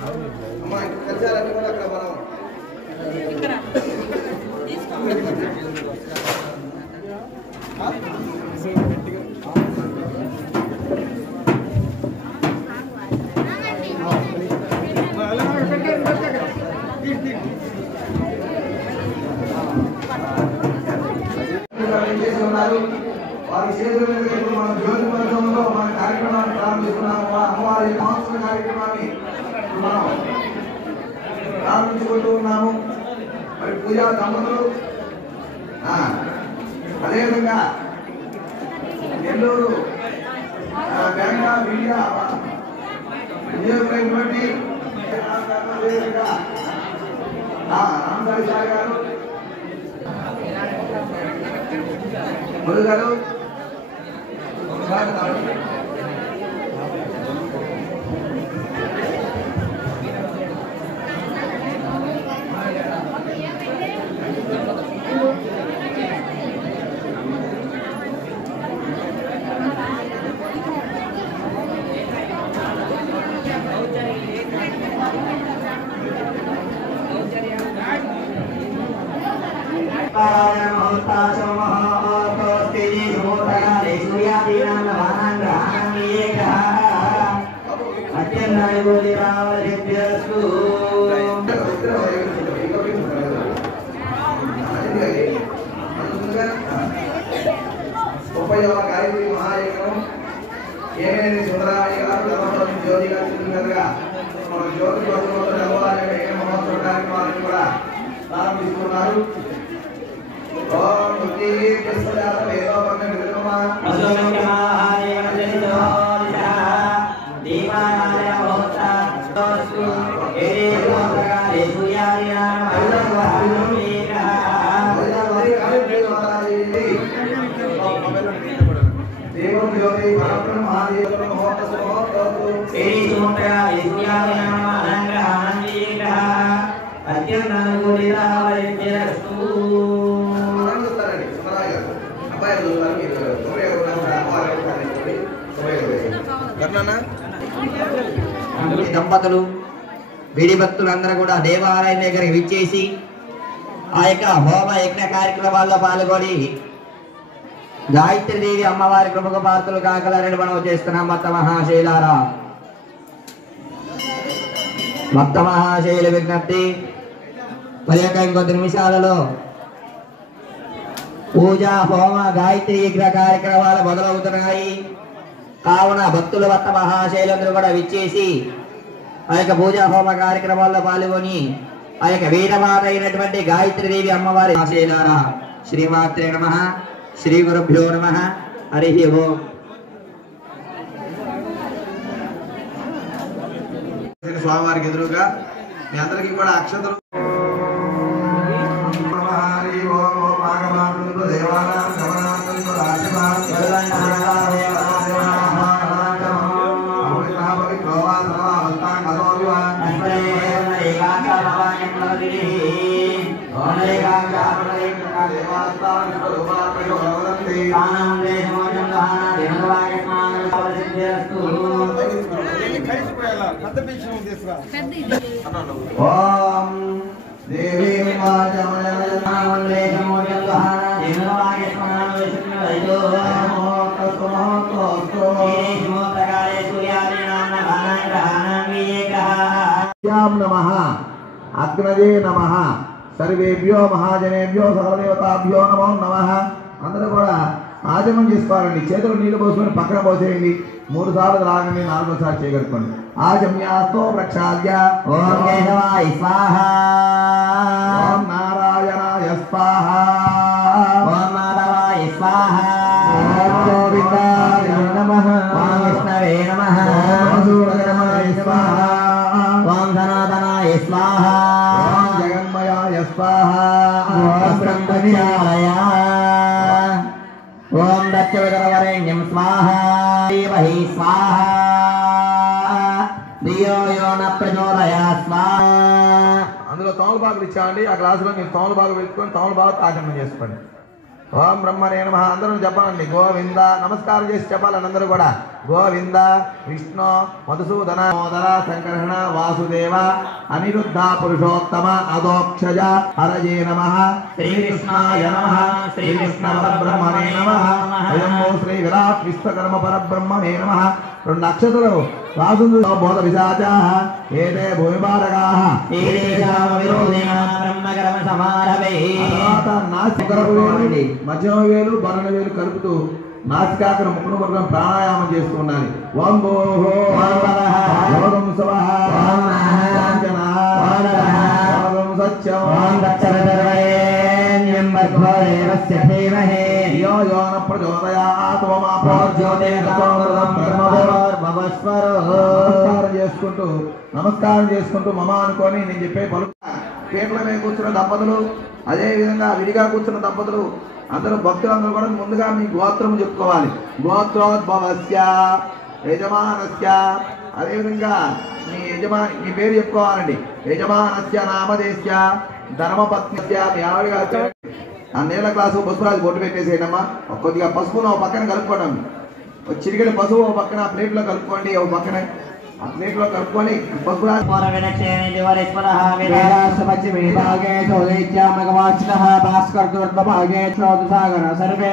అమ్మా కలిసాలన్నీ కూడా అక్కడ మనం వారి చేతుల మీద ఇప్పుడు మనం జ్యోతి వర్గంలో మన కార్యక్రమాన్ని ప్రారంభిస్తున్నాము. అమ్మవారి సంవత్సర కార్యక్రమాన్ని మనం ప్రారంభించుకుంటూ ఉన్నాము. మరి పూజా దంపతులు అదేవిధంగా నెల్లూరు బెంగా విడిగా వినియోగమైనటువంటి రామదారి సార్ గారు మురు గారు గాయత్రి మహాయజ్ఞం ఏమేమి సుందరాయ గారు ధర్మపతి జ్యోతి గారు చెప్పినట్టుగా మన జ్యోతి మహోత్సవ కార్యక్రమాలను కూడా ప్రారంభిస్తున్నారు. దంపతులు వీడి భక్తులందరూ కూడా దేవాలయం దగ్గరికి విచ్చేసి ఆ యొక్క హోమ యజ్ఞ కార్యక్రమాల్లో పాల్గొని గాయత్రీదేవి అమ్మవారి ప్రముఖ పాత్రలు కాకలారని మనం చేస్తున్నాం. భక్త మహాశైలారా, భక్త మహాశైల విజ్ఞప్తి మరి ఇంకొద్ది నిమిషాలలో పూజ హోమ గాయత్రి యజ్ఞ కార్యక్రమాలు మొదలవుతున్నాయి. కావున భక్తుల భక్త మహాశైలందరూ కూడా విచ్చేసి ఆ యొక్క పూజా హోమ కార్యక్రమాల్లో పాల్గొని ఆ యొక్క వీరమాత అయినటువంటి గాయత్రీదేవి అమ్మవారి మహాశైలారా, శ్రీమాత్రే నమః, శ్రీ గురుభ్యో నమః, హరి ఓం. స్వామివారికి ఎదురుగా మీ అందరికీ కూడా అక్షతలు ఓం దేవీ నమః, అగ్నజే నమః, సర్వేభ్యో మహాజనేభ్యో సకలదేవతాభ్యో నమో నమః. అందరూ కూడా ఆచమనం చేసుకోవాలండి. చేతులు నీళ్లు పోసుకొని పక్కన పోసేయండి. 3 సార్లు రాగండి, 4వ సారి చేయగలుగుకోండి. ఆచమ్యాస్తో ప్రక్షాళ్య ఓం కేశవాయ స్వాహా, ఓం నారాయణాయ స్వాహా, ఓం మాధవాయ స్వాహా, ఓం గోవిందాయ నమః, ఓం విష్ణవే నమః, ఓం సూర్యనమః స్వాహా, ఓం ధనాధనాయ స్వాహా, ఓం జగన్మయాయ స్వాహా, ఓం బ్రహ్మచారయ, ఓం దక్షవిదరవరేణ్యం స్వాహా, దేవహి స్వాహా, ధియో యో న ప్రచోదయాత్ స్వాహా. అందులో తమలపాకులు ఇచ్చామండి. ఆ గ్లాసులో మీరు తమలపాకు పెట్టుకొని తమలపాకు ఆచమనం చేసుకోండి. ఓం బ్రహ్మణే నమః అందరూ చెప్పండి. గోవింద నమస్కారం చేసి చెప్పాలని అందరూ కూడా. గోవింద విష్ణు మధుసూదన మోదర సంకర్షణ వాసుదేవ అనిరుద్ధ పురుషోత్తమ అదోక్షజ హరయే నమః. శ్రీకృష్ణాయ నమః. శ్రీకృష్ణ పరబ్రహ్మణే నమః. అయంలో శ్రీ విరాట్ విశ్వకర్మ పరబ్రహ్మణే నమః. 2 అక్షతలు వాసుందు బోధ విశాచాః ఏతే భూమిపాలకాః ఏతేషాం విరోధినా బ్రహ్మకర్మ సమారభే. తర్వాత నాసికరపు వేలు మధ్యమ వేలు బరణ వేలు కలుపుతూ నాసికాగ్ర ముఖను వర్గం ప్రాణాయామం చేస్తూ ఉండాలి. ఓం భోహో యోగం సవః యోగం సత్యం యోన ప్రచోదయాత్ నమస్కారం చేసుకుంటూ మమ అనుకొని నేను చెప్పే పలుకు. పీటల మీద కూర్చున్న దంపతులు, అదే విధంగా విడిగా కూర్చున్న దంపతులు అందరూ భక్తులందరూ కూడా ముందుగా మీ గోత్రం చెప్పుకోవాలి. గోత్రోద్భవస్య యజమానస్య, అదేవిధంగా మీ పేరు చెప్పుకోవాలండి. యజమానస్య నామదేశ్య ధర్మపత్నిస్య. మీ ఆవిడగా ఆ నీళ్ళ గ్లాసు పసుపురాజు బొట్టు పెట్టేసేయడమ్మా. కొద్దిగా పసుపును ఒక పక్కన కలుపుకోవడం, చిరిగిన పసుపు ఒక పక్కన ప్లేట్లో కలుపుకోండి. ఒక పక్కన ఆ ప్లేట్లో కలుపుకొని పసుపురాజు సర్వే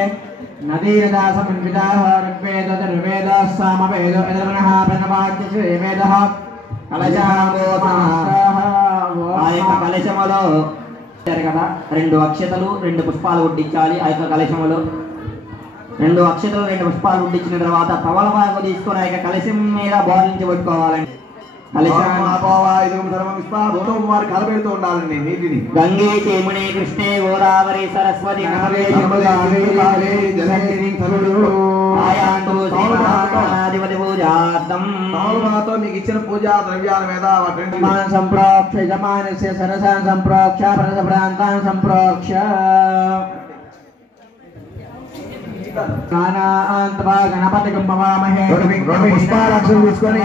కలశములో కదా 2 అక్షతలు 2 పుష్పాలు ఉడ్డించాలి. ఆ యొక్క కలశములో 2 అక్షతలు 2 పుష్పాలు ఉడ్డించిన తర్వాత తవలపాకు తీసుకొని ఆ యొక్క కలశం మీద బోర్లించి పెట్టుకోవాలండి. కలబెడుతూ ఉండాలండి నీటిని. గంగే చేముని కృష్ణే గోదావరి సరస్వతి పూజార్థం మీకు ఇచ్చిన పూజా ద్రవ్యాల మీద సంప్రోక్ష యజమానస్య సరసాన్ సంప్రోక్ష ప్రస ప్రాంతాన్ సంప్రోక్ష గణపతి పుష్పాలక్షలు తీసుకొని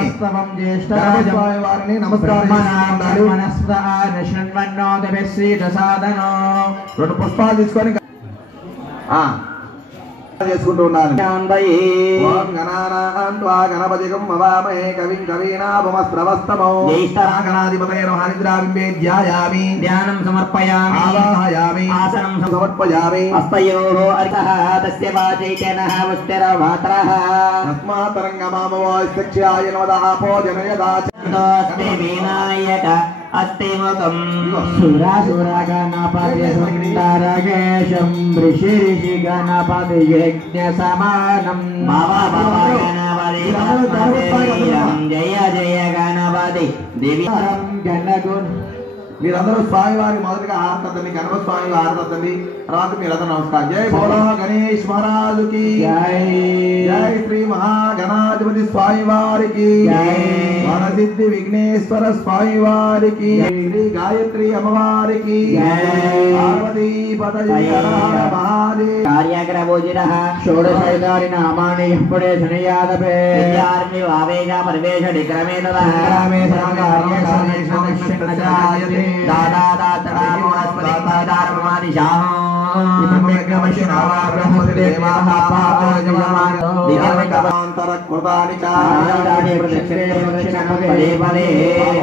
వారిని నమస్కారం. 2 పుష్పాలు తీసుకొని చేసుకుంటూ ఉండాలి. గణపతికం మవామహే కవిం కవీనాభమస్రవస్తమో జ్యేష్ఠాగణాధిపతయ నమః. ధ్యాయామి ధ్యానం సమర్పయామి ఆవాహయామి ఆసనం సమర్పయామి. హస్తయోః అర్కః తస్య వాచైతనః వస్త్రమాత్రః తస్మాత్ రంగమామవాస్యక్షాయ నమః భోజనయదాచ అస్తి వినాయక అస్తి ముఖం సురాసుర గణపతి సుందరగేశం ఋషి ఋషి గణపతి యజ్ఞ సమానం జయ జయ గణపతి దివ్య గణగుణ. మీరందరూ స్వామివారి మొదటిగా హారతండి. గణపతి స్వామి హారతండి. తర్వాత మీరందరూ నమస్కారం. జై బోలో గణేష్ మహారాజుకి జై. జై శ్రీ మహాగణాధిపతి స్వామి వారికి వరసిద్ధి విఘ్నేశ్వర స్వామి వారికి శ్రీ గాయత్రి అమ్మవారికి పార్వతీ పదవి కార్యాగ్ర భోజినః షోడశైతాని నామాని ఇప్పుడే శనియాదపే విద్యార్మి వావేగ పరివేష డిక్రమే తదః గ్రామే సంగార్యే దాదా దాతడా వనస్పతి దారుమాని శాహ ఇమమేకమశనావా బ్రహ్మతి దేవాః పాపజమాన దిగంతరకృతాని చాయాదాని ప్రదక్షిణే ప్రదక్షిణపదే పదే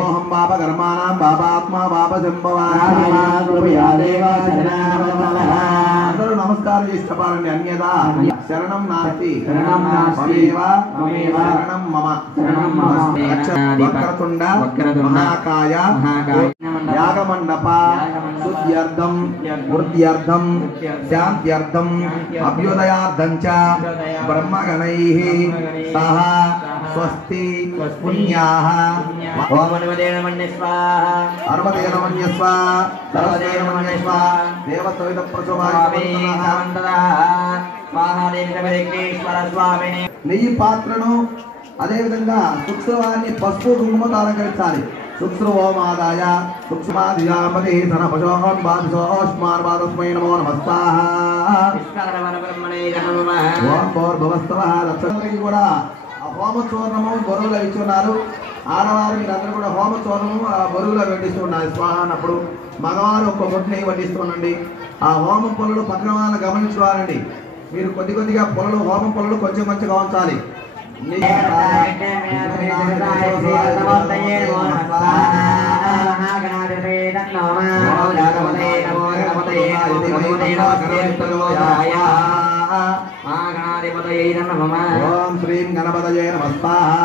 ఓం పాప కర్మాణం పాపాత్మా పాప సంభవా కృపయా దేవ శరణామతః. అందరూ నమస్కారం చేసి చెప్పాలండి. అన్యదా శరణం నాస్తి శరణం నాస్తి మమేవ శరణం మమ. వక్రతుండ మహాకాయ యాగమండప శుద్ధ్యర్థం వృద్ధ్యర్థం శాంత్యర్థం అభ్యుదయార్థం చ బ్రహ్మగణైః సహ స్వస్తి పుణ్యాః. ఓం అనుమదేనమన్య స్వాహ అర్వదేనమన్య స్వాహ సర్వదేనమన్య స్వాహ దేవత్వైత ప్రచోదయామి. నెయ్యి పాత్రను అదేవిధంగా శుక్రవారిని పసుపు కుంకుమతో అలంకరించాలి. శుక్రవోమాదాయ శుక్రమాదియాపతి సన పశోహన్ బాధిశోష్మాన్ బాధస్మై నమో నమస్వాహ. ఓం భోర్భవస్తవః. లక్షణాలకి కూడా ఆ హోమ చూర్ణము బొరుగులో ఇచ్చున్నారు. ఆడవారు మీరందరూ కూడా హోమ చూర్ణము ఆ బొరుగులో వడ్డిస్తూ ఉండాలి స్వాహ అన్నప్పుడు. మగవారు ఒక్క బొట్టు నెయ్యి వడ్డిస్తూ ఉండండి. ఆ హోమం పొలలు పక్కన వాళ్ళని గమనించుకోవాలండి. మీరు కొద్దిగా పొలలు హోమం పొలలు కొంచెం కొంచెంగా ఉంచాలి. ఓం శ్రీం గణపతయే నమః స్వాహా.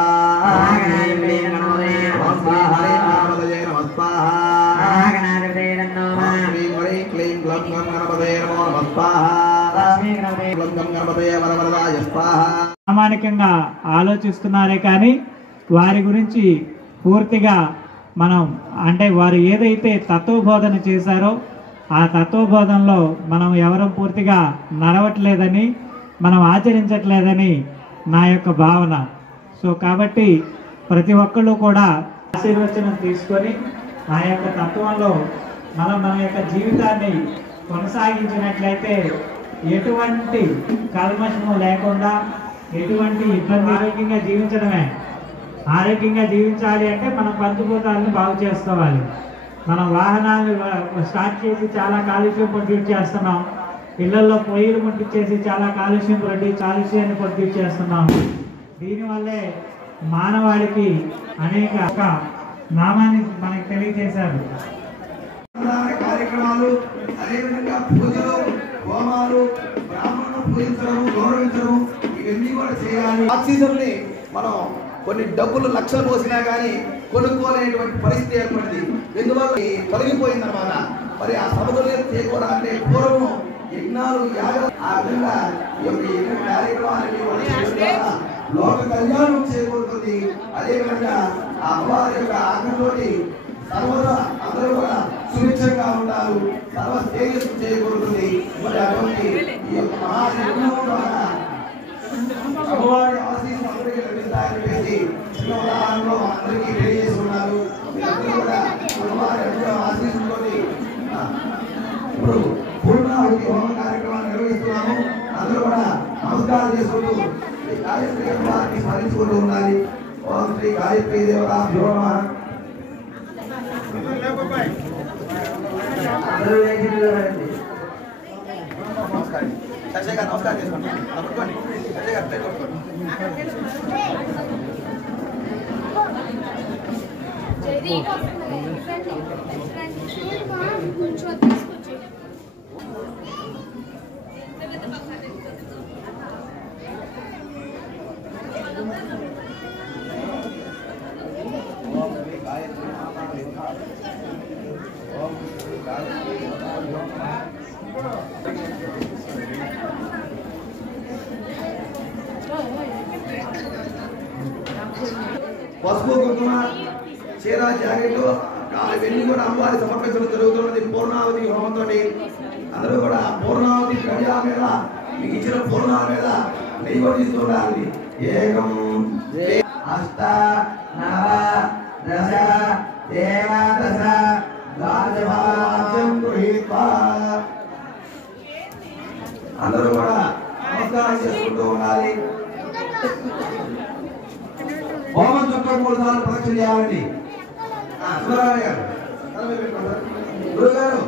ప్రామాణికంగా ఆలోచిస్తున్నారే కానీ వారి గురించి పూర్తిగా మనం అంటే వారు ఏదైతే తత్వబోధన చేశారో ఆ తత్వబోధనలో మనం ఎవరం పూర్తిగా నడవట్లేదని మనం ఆచరించట్లేదని నా యొక్క భావన. సో కాబట్టి ప్రతి ఒక్కళ్ళు కూడా ఆశీర్వచనం తీసుకొని ఆ యొక్క తత్వంలో మనం మన యొక్క జీవితాన్ని కొనసాగించినట్లయితే ఎటువంటి కల్మషము లేకుండా ఎటువంటి ఇబ్బంది ఆరోగ్యంగా జీవించడమే. ఆరోగ్యంగా జీవించాలి అంటే మనం పంచభూతాలను బాగు చేసుకోవాలి. మనం వాహనాలు స్టార్ట్ చేసి చాలా కాలుష్యం ప్రొడ్యూస్ చేస్తున్నాం. ఇళ్లలో పొయ్యిలు ముట్టించేసి చాలా కాలుష్యాన్ని ప్రొడ్యూస్ చేస్తున్నాం. దీనివల్లే మానవాళికి అనేక నామాన్ని మనకు తెలియజేశారు. కార్యక్రమాలు, అదేవిధంగా పూజలు, హోమాలు, బ్రాహ్మణులను పూజించడం, గౌరవించడం ఇవన్నీ కూడా చేయాలి. ఆక్సిజన్ని మనం కొన్ని డబ్బులు లక్షలు పోసినా కానీ కొనుక్కోలేటువంటి పరిస్థితి ఏర్పడింది. ఎందువల్ల తొలగిపోయిందన్నమాట. మరి ఆ సమతుల్యత చేకూరాలంటే పూర్వం యజ్ఞాలు యాగాలు ఆ విధంగా ఈ యొక్క యజ్ఞ కార్యక్రమాన్ని లోక కళ్యాణం చేకూరుతుంది. అదేవిధంగా ఆ అమ్మవారి యొక్క ఆజ్ఞతోటి సర్వదా అందరూ కూడా సుభిక్షంగా ఉంటారు. సర్వ తేజస్సు చేయకూరుతుంది. మరి అటువంటి ఈ యొక్క మహాయజ్ఞం ద్వారా అమ్మవారి ఆశీస్సులు అందరికీ లభిస్తాయని చెప్పేసి చిన్న ఉదాహరణలో అందరికీ తెలియజేస్తున్నారు. మీరందరూ కూడా అమ్మవారి ఆశీస్సులతోటి ఇప్పుడు పూర్ణాహుతి హోమ కార్యక్రమాన్ని నిర్వహిస్తున్నాము. అందరూ కూడా నమస్కారం చేసుకుంటూ శ్రీ గాయత్రి అమ్మవారిని స్మరించుకుంటూ ఉండాలి. ఓం శ్రీ గాయత్రి దేవతాభ్యో నమః. నమస్కారం చేసుకోండి. పసుపు కుంకుమ చీర జాకెట్లు ఇవన్నీ కూడా అమ్మవారి సమర్పించడం జరుగుతున్నది. పూర్ణావతి హోమంతో అందరూ కూడా పూర్ణావతి గడియా మీద మీకు ఇచ్చిన పూర్ణాల మీద నెయ్యి కొట్టిస్తూ ఉండాలి. ఏకం అష్ట నవ దశ ఏకాదశ ద్వాదశం గృహీత్వా అందరూ కూడా నమస్కారం చేసుకుంటూ ఉండాలి. హోమం చుట్టూ 3 సార్లు ప్రదక్షిణ చేయాలండి. గురుగారు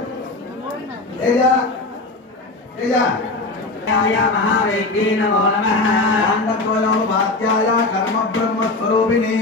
కర్మ బ్రహ్మ స్వరూపిణి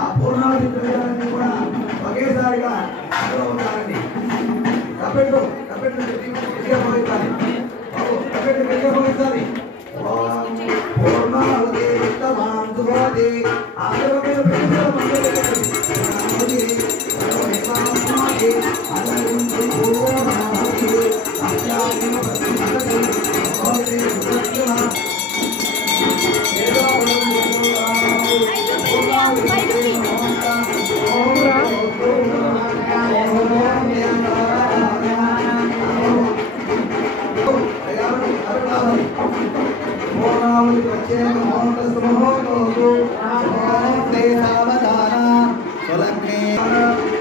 ఆ పూర్ణావతి కూడా ఒకేసారిగా ఉంటారండి. తప్పెట్టు పోయించాలి. పూర్ణావతి స్వామి